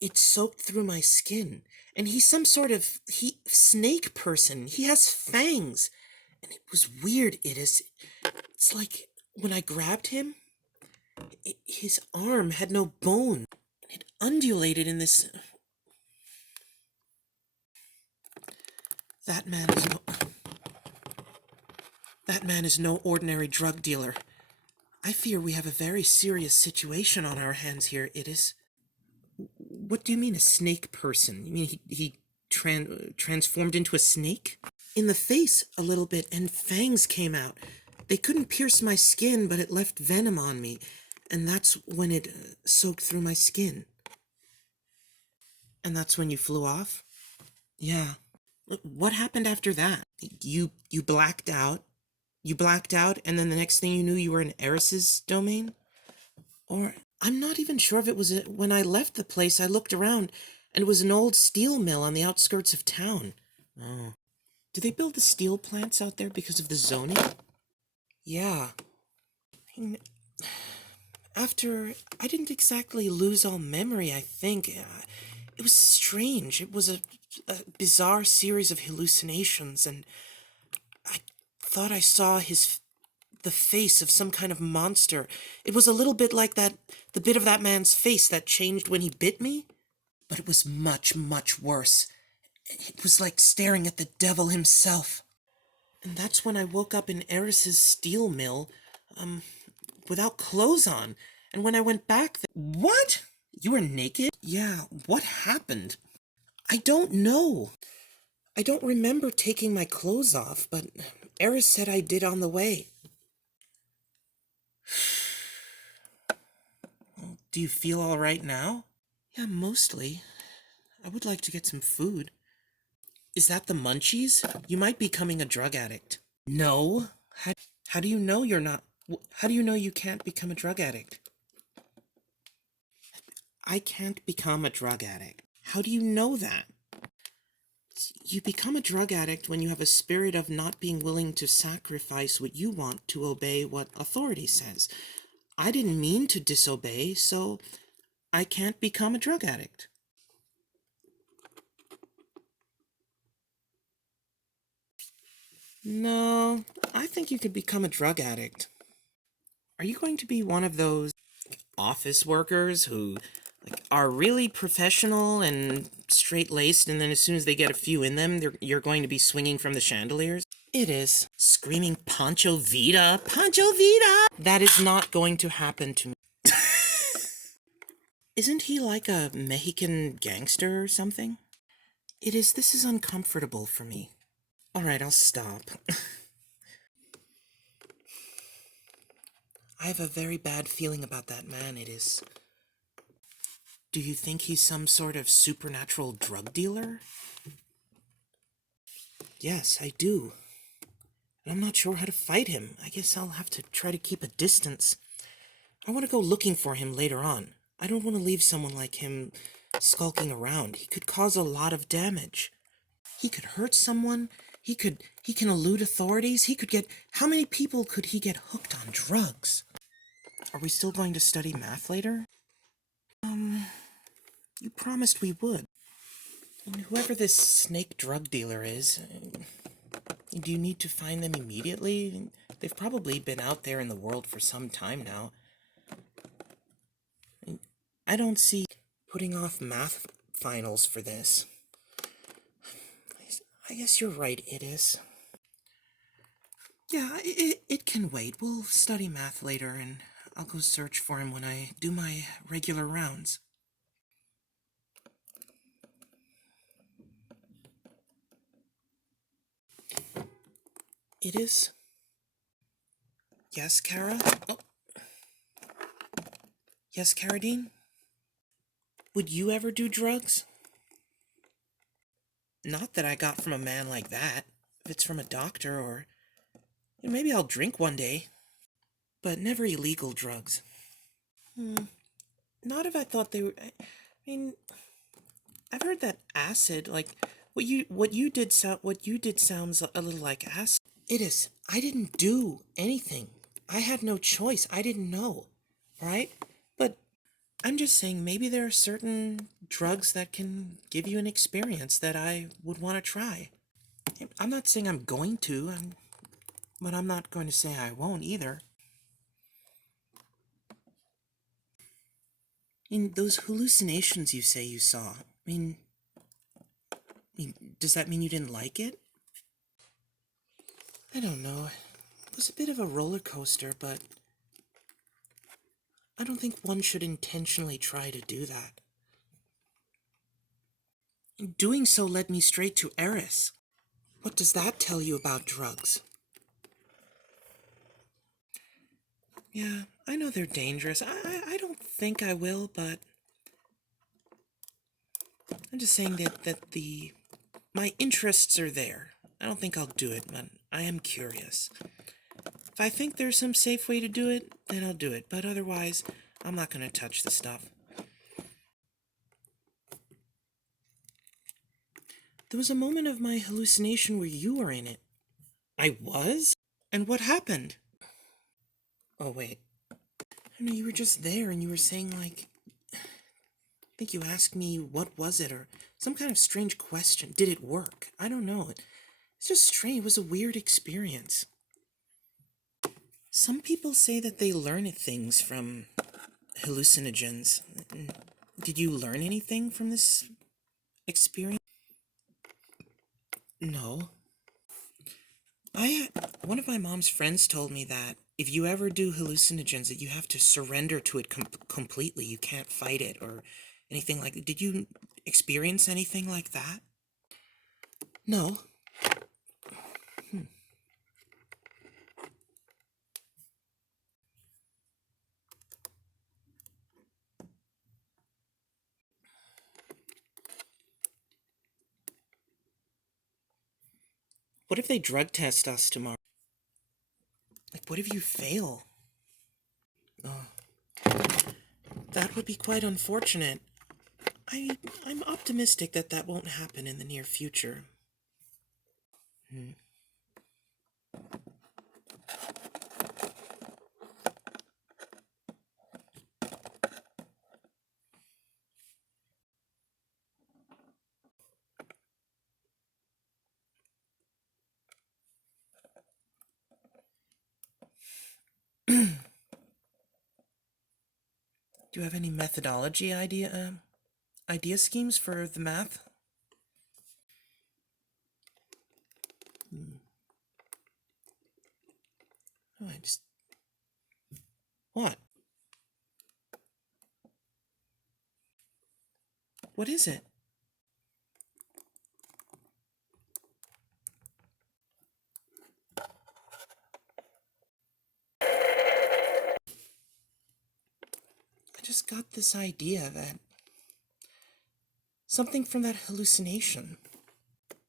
it soaked through my skin. And he's some sort of snake person. He has fangs. And it was weird. It's like when I grabbed him, his arm had no bone. And it undulated in this. That man is no. That man is no ordinary drug dealer. I fear we have a very serious situation on our hands here, it is. What do you mean, a snake person? You mean he transformed into a snake? In the face, a little bit, and fangs came out. They couldn't pierce my skin, but it left venom on me, and that's when it soaked through my skin. And that's when you flew off? Yeah. What happened after that? You blacked out. You blacked out, and then the next thing you knew, you were in Eris's domain? Or, I'm not even sure if it was when I left the place, I looked around, and it was an old steel mill on the outskirts of town. Oh. Do they build the steel plants out there because of the zoning? Yeah. After, I didn't exactly lose all memory, I think. It was strange. It was a bizarre series of hallucinations, and I thought I saw the face of some kind of monster. It was a little bit like the bit of that man's face that changed when he bit me. But it was much, much worse. It was like staring at the devil himself. And that's when I woke up in Eris's steel mill, without clothes on. And when I went back What? You were naked? Yeah, what happened? I don't know. I don't remember taking my clothes off, but Eris said I did on the way. Do you feel all right now? Yeah, mostly. I would like to get some food. Is that the munchies? You might be becoming a drug addict. No. How do you know you're not? How do you know you can't become a drug addict? I can't become a drug addict. How do you know that? You become a drug addict when you have a spirit of not being willing to sacrifice what you want to obey what authority says. I didn't mean to disobey, so I can't become a drug addict. No, I think you could become a drug addict. Are you going to be one of those office workers who are really professional and straight-laced, and then as soon as they get a few in them, you're going to be swinging from the chandeliers? It is. Screaming Pancho Vita! Pancho Vita! That is not going to happen to me. Isn't he like a Mexican gangster or something? It is. This is uncomfortable for me. Alright, I'll stop. I have a very bad feeling about that man, it is. Do you think he's some sort of supernatural drug dealer? Yes, I do. And I'm not sure how to fight him. I guess I'll have to try to keep a distance. I want to go looking for him later on. I don't want to leave someone like him skulking around. He could cause a lot of damage. He could hurt someone. He can elude authorities. How many people could he get hooked on drugs? Are we still going to study math later? You promised we would. And whoever this snake drug dealer is, do you need to find them immediately? They've probably been out there in the world for some time now. I don't see putting off math finals for this. I guess you're right, it is. Yeah, it can wait. We'll study math later, and I'll go search for him when I do my regular rounds. It is? Yes, Kara? Oh. Yes, Caradine? Would you ever do drugs? Not that I got from a man like that. If it's from a doctor, or maybe I'll drink one day. But never illegal drugs. Not if I thought they were. I mean, I've heard that acid, like what you did sounds a little like acid. It is. I didn't do anything. I had no choice. I didn't know, right? But I'm just saying maybe there are certain drugs that can give you an experience that I would want to try. I'm not saying I'm going to, but I'm not going to say I won't either. In those hallucinations you say you saw, does that mean you didn't like it? I don't know. It was a bit of a roller coaster, but I don't think one should intentionally try to do that. Doing so led me straight to Eris. What does that tell you about drugs? Yeah, I know they're dangerous. I don't think I will, but I'm just saying that my interests are there. I don't think I'll do it, but I am curious. If I think there's some safe way to do it, then I'll do it. But otherwise, I'm not going to touch the stuff. There was a moment of my hallucination where you were in it. I was? And what happened? Oh, wait. I know you were just there and you were saying, like, I think you asked me what was it or some kind of strange question. Did it work? I don't know. It's just strange. It was a weird experience. Some people say that they learn things from hallucinogens. Did you learn anything from this experience? No. One of my mom's friends told me that if you ever do hallucinogens, that you have to surrender to it completely. You can't fight it or anything like that. Did you experience anything like that? No. What if they drug test us tomorrow? Like, what if you fail? Oh, that would be quite unfortunate. I'm optimistic that that won't happen in the near future. Hmm. Do you have any methodology idea schemes for the math? Hmm. Oh, I just what? What is it? I just got this idea that something from that hallucination.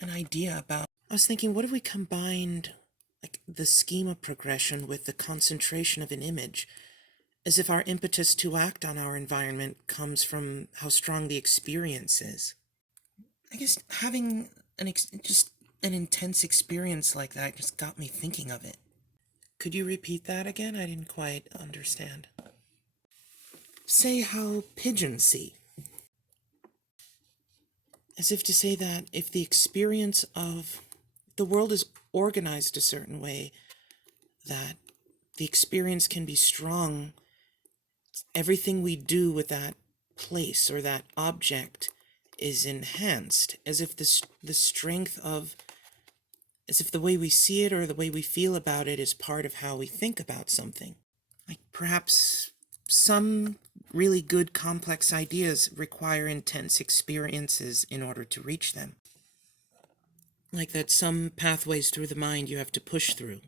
An idea about. I was thinking, what if we combined like the schema progression with the concentration of an image, as if our impetus to act on our environment comes from how strong the experience is. I guess having just an intense experience like that just got me thinking of it. Could you repeat that again? I didn't quite understand. Say how pigeons see. As if to say that if the experience of the world is organized a certain way, that the experience can be strong. Everything we do with that place or that object is enhanced, as if the strength of, as if the way we see it or the way we feel about it is part of how we think about something. Like perhaps some really good complex ideas require intense experiences in order to reach them. Like that some pathways through the mind you have to push through.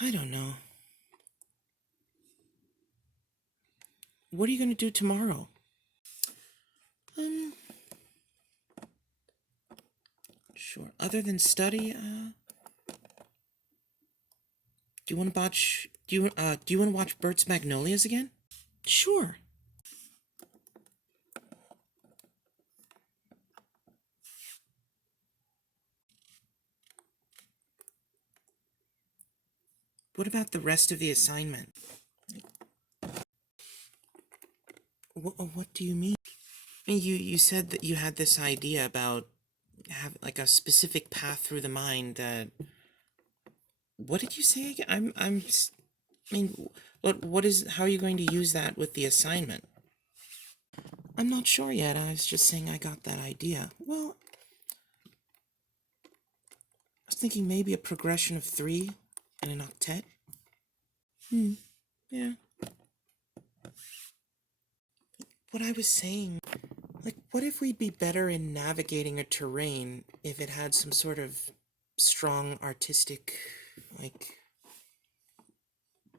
I don't know. What are you going to do tomorrow? Um, sure. Other than study, do you want to watch? Do you want to watch Bert's Magnolias again? Sure. What about the rest of the assignment? What do you mean? You said that you had this idea about have like a specific path through the mind that. What did you say again? I mean, what is? How are you going to use that with the assignment? I'm not sure yet. I was just saying I got that idea. Well, I was thinking maybe a progression of 3 and an octet. Yeah. What I was saying, like, what if we'd be better in navigating a terrain if it had some sort of strong artistic, like,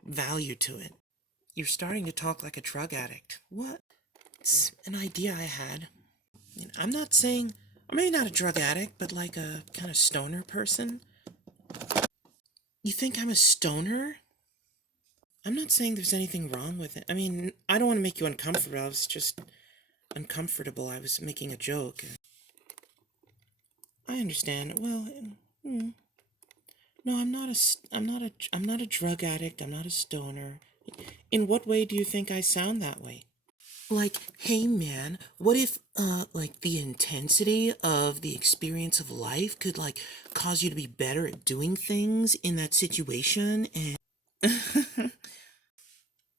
value to it? You're starting to talk like a drug addict. What? It's an idea I had. I'm not saying, or maybe not a drug addict, but like a kind of stoner person. You think I'm a stoner? I'm not saying there's anything wrong with it. I mean, I don't want to make you uncomfortable. I was just uncomfortable. I was making a joke. I understand. Well, no, I'm not a drug addict. I'm not a stoner. In what way do you think I sound that way? Like, hey man, what if, like, the intensity of the experience of life could, like, cause you to be better at doing things in that situation, and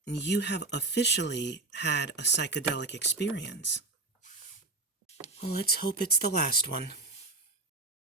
you have officially had a psychedelic experience? Well, let's hope it's the last one.